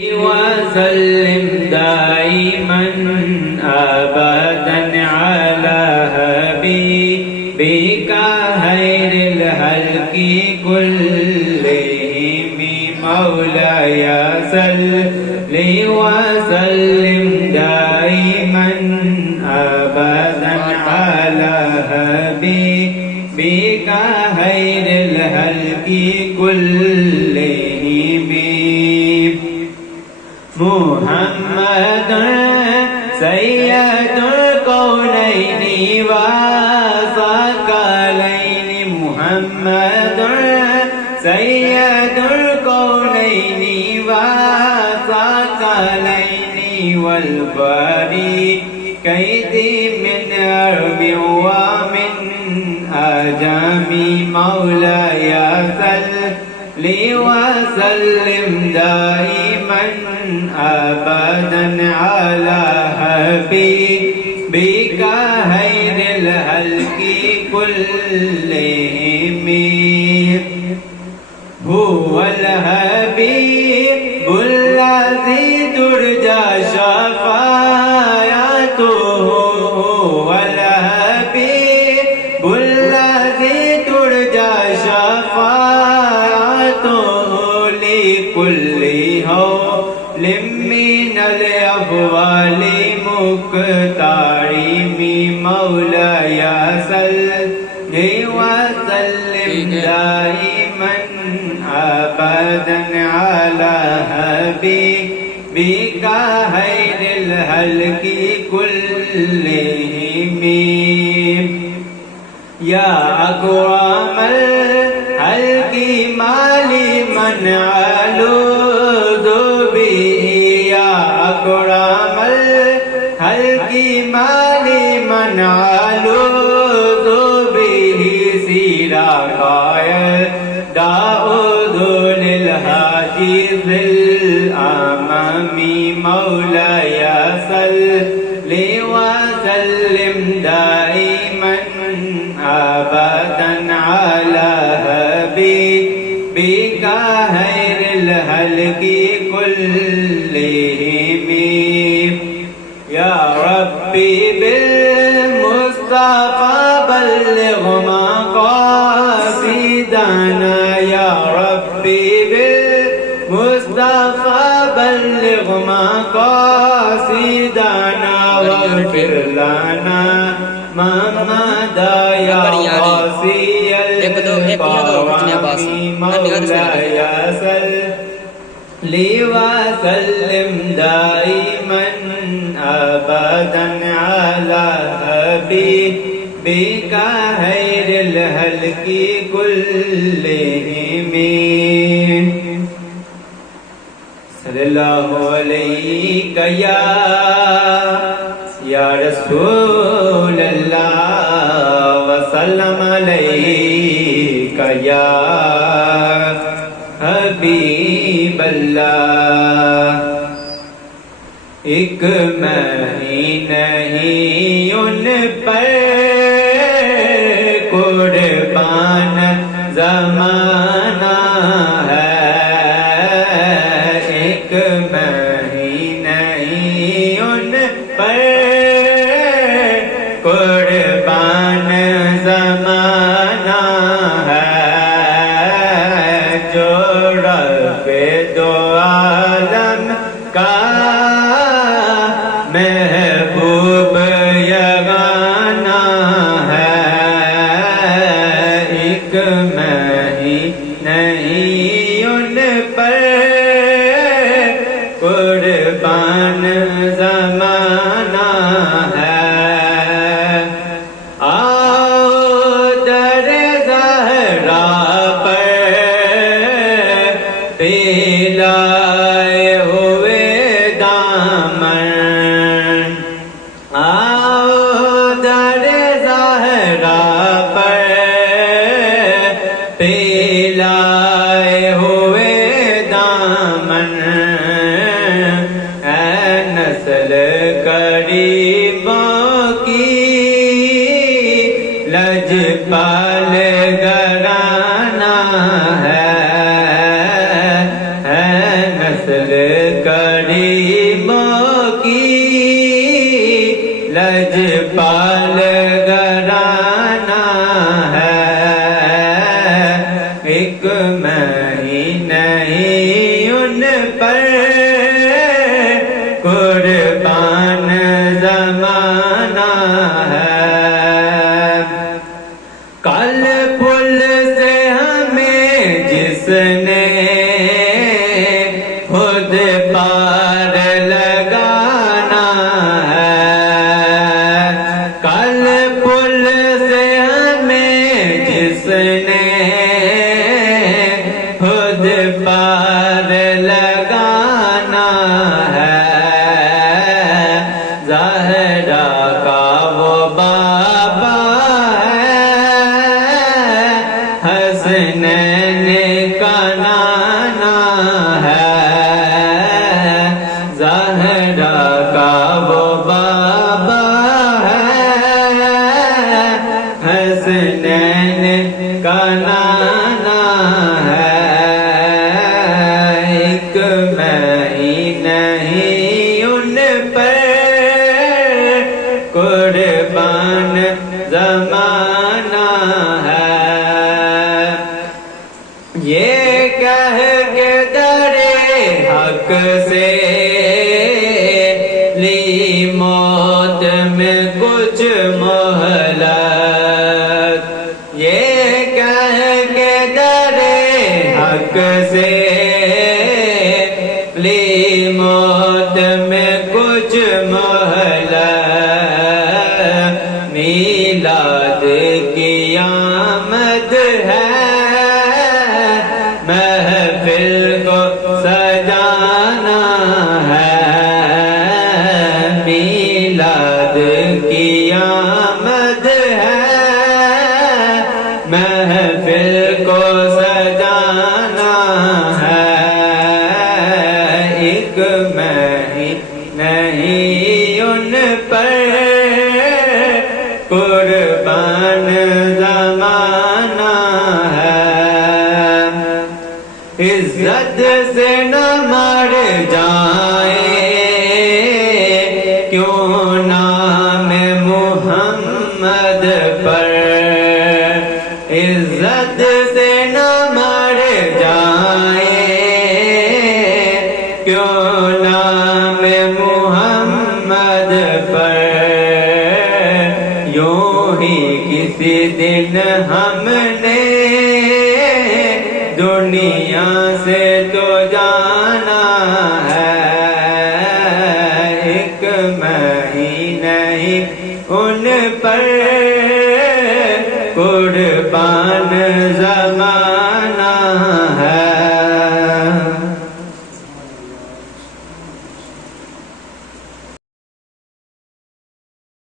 وسلم دائما أبدا على حبيبك خير الخلق كلهم مولاي صل وسلم دائما أبدا على حبيبك خير الخلق كلهم محمد سید الکونین والثقلین محمد سید الکونین والثقلین والفریقین من عرب ومن عجم مولاي صل وسلم دائما أبدا على حبيبك خير الخلق كلهم هو الحبيب الذي ترجى شفاعته هو الحبيب الذي ترجى شفاعته لكل هول من الأبوال مقترم مولاي صل وسلم دائما أبدا على حبيبك خير الخلق كلهم يا أكرم الخلق ما لمن ألوذ به يا أكرم الخلق ما لمن ألوذ به سيرك داود للحديث الأمام مولاي صل وسلم دائما أبدا على حبيبك خير الخلق كلهم يا ربي بالمصطفى بلغ مقاصدنا يا ربي بالمصطفى بلغ مقاصدنا واغفر لنا ما مضى يا قاسي القوام مولاي صل وسلم دائما أبدا على حبيبك خير الخلق كلهم صلى الله عليك يا رسول الله وسلم عليك يا حبیب اللہ ایک میں نہیں ان پر قربان زمانہ ہے ایک میں نہیں ان پر قربان زمانہ ہے جو رب دو عالم کا محبوب یگانہ ہے ایک میں نہیں ان پر قربان زمانہ ہے آؤ در زہرا پر پلائے ہوئے غریبوں کی لجپال گھرانہ ہے، ایک مہینہ ہی ان پر قربان زمانہ ہے۔ کل پل سے ہمیں جس نے خود پار لگانا ہے، کل پل سے ہمیں جس نے خود پار لگانا ہے، زہرا کا وہ بابا ہے، حسنین کا نانا ہے، زہرا کا وہ بابا ہے، حسنین کا نانا ہے، ایک مہینہ ہی ان پر قربان زمانہ ہے۔ یہ کہہ کے درے حق سے لی موت میں کچھ مہلت، یہ کہہ کے درے حق سے لی موت میں کچھ مہلت، میلاد کی آمد ہے، محفل کو سجانا ہے، میلاد کی آمد ہے، محفل کو سجانا ہے، ایک مہینہ ہی ان پر قربان زمانہ ہے، عزت سے نہ مر جائے کیوں نام محمد پر، عزت سے نہ مر جائے کیوں نام محمد پر، یوں ہی کسی دن ہم نے دنیا سے تو جانا ہے، ایک مہینہ ہی ان پر قربان